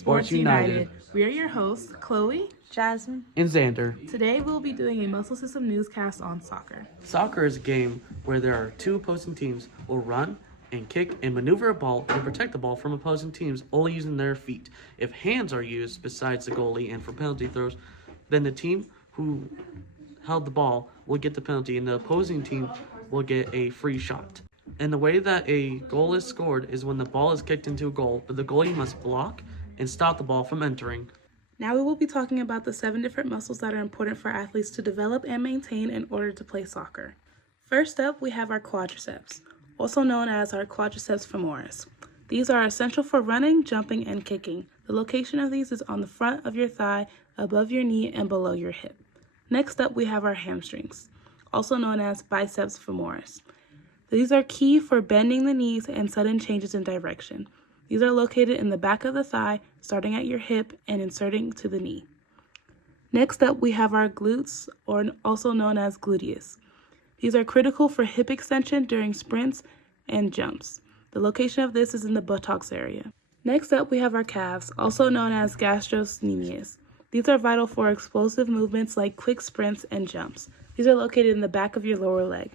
Sports United. We are your hosts, Chloe, Jasmine, and Xander. Today we'll be doing a muscle system newscast on soccer. Soccer is a game where there are two opposing teams will run and kick and maneuver a ball and protect the ball from opposing teams only using their feet. If hands are used besides the goalie and for penalty throws, then the team who held the ball will get the penalty and the opposing team will get a free shot. And the way that a goal is scored is when the ball is kicked into a goal, but the goalie must block and stop the ball from entering. Now we will be talking about the 7 different muscles that are important for athletes to develop and maintain in order to play soccer. First up, we have our quadriceps, also known as our quadriceps femoris. These are essential for running, jumping, and kicking. The location of these is on the front of your thigh, above your knee, and below your hip. Next up, we have our hamstrings, also known as biceps femoris. These are key for bending the knees and sudden changes in direction. These are located in the back of the thigh, starting at your hip and inserting to the knee. Next up, we have our glutes, or also known as gluteus. These are critical for hip extension during sprints and jumps. The location of this is in the buttocks area. Next up, we have our calves, also known as gastrocnemius. These are vital for explosive movements like quick sprints and jumps. These are located in the back of your lower leg.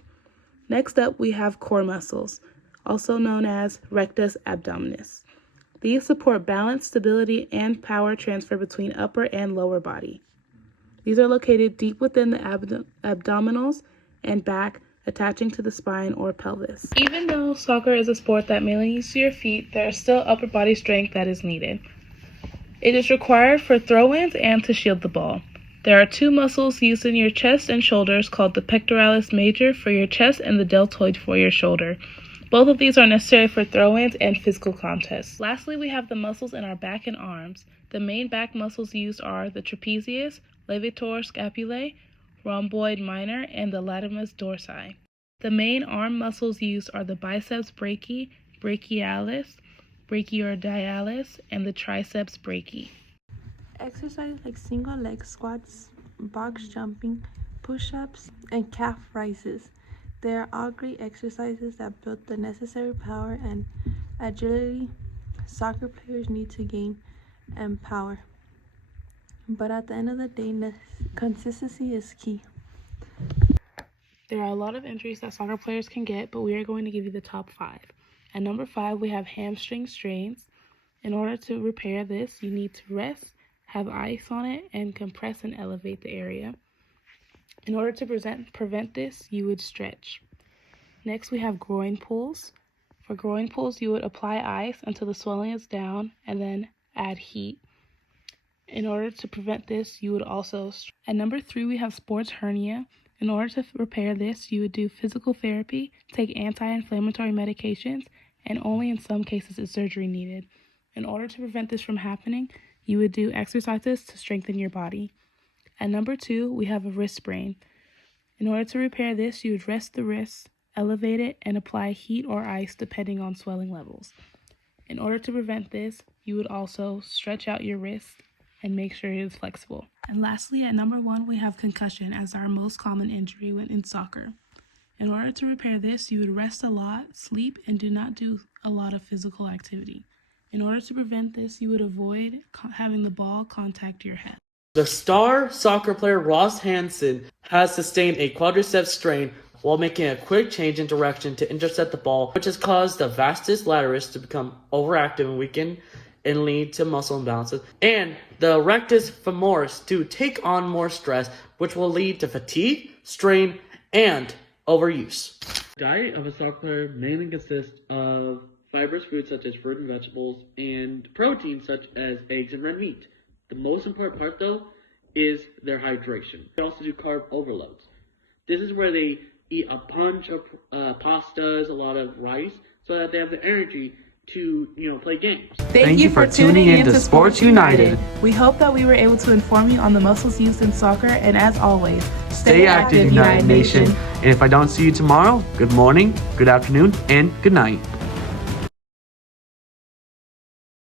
Next up, we have core muscles, also known as rectus abdominis. These support balance, stability, and power transfer between upper and lower body. These are located deep within the abdominals and back, attaching to the spine or pelvis. Even though soccer is a sport that mainly uses your feet, there is still upper body strength that is needed. It is required for throw-ins and to shield the ball. There are 2 muscles used in your chest and shoulders called the pectoralis major for your chest and the deltoid for your shoulder. Both of these are necessary for throw-ins and physical contests. Lastly, we have the muscles in our back and arms. The main back muscles used are the trapezius, levator scapulae, rhomboid minor, and the latissimus dorsi. The main arm muscles used are the biceps brachii, brachialis, brachioidealis, and the triceps brachii. exercises like single leg squats, box jumping, push-ups, and calf raises. They are all great exercises that build the necessary power and agility soccer players need to gain and power. But at the end of the day, consistency is key. There are a lot of injuries that soccer players can get, but we are going to give you the top 5. At number 5, we have hamstring strains. In order to repair this, you need to rest, have ice on it, and compress and elevate the area. In order to prevent this, you would stretch. Next, we have groin pulls. For groin pulls, you would apply ice until the swelling is down and then add heat. In order to prevent this, you would also stretch. At number 3, we have sports hernia. In order to repair this, you would do physical therapy, take anti-inflammatory medications, and only in some cases is surgery needed. In order to prevent this from happening, you would do exercises to strengthen your body. At number 2, we have a wrist sprain. In order to repair this, you would rest the wrist, elevate it, and apply heat or ice depending on swelling levels. In order to prevent this, you would also stretch out your wrist and make sure it is flexible. And lastly, at number 1, we have concussion as our most common injury when in soccer. In order to repair this, you would rest a lot, sleep, and do not do a lot of physical activity. In order to prevent this, you would avoid having the ball contact your head. The star soccer player Ross Hansen has sustained a quadriceps strain while making a quick change in direction to intercept the ball, which has caused the vastus lataris to become overactive and weaken and lead to muscle imbalances, and the rectus femoris to take on more stress, which will lead to fatigue, strain, and overuse. The diet of a soccer player mainly consists of fibrous foods such as fruit and vegetables, and protein such as eggs and red meat. The most important part, though, is their hydration. They also do carb overloads. This is where they eat a bunch of pastas, a lot of rice, so that they have the energy to, play games. Thank you for tuning in to Sports United. We hope that we were able to inform you on the muscles used in soccer, and as always, Stay active, United Nation. And if I don't see you tomorrow, good morning, good afternoon, and good night.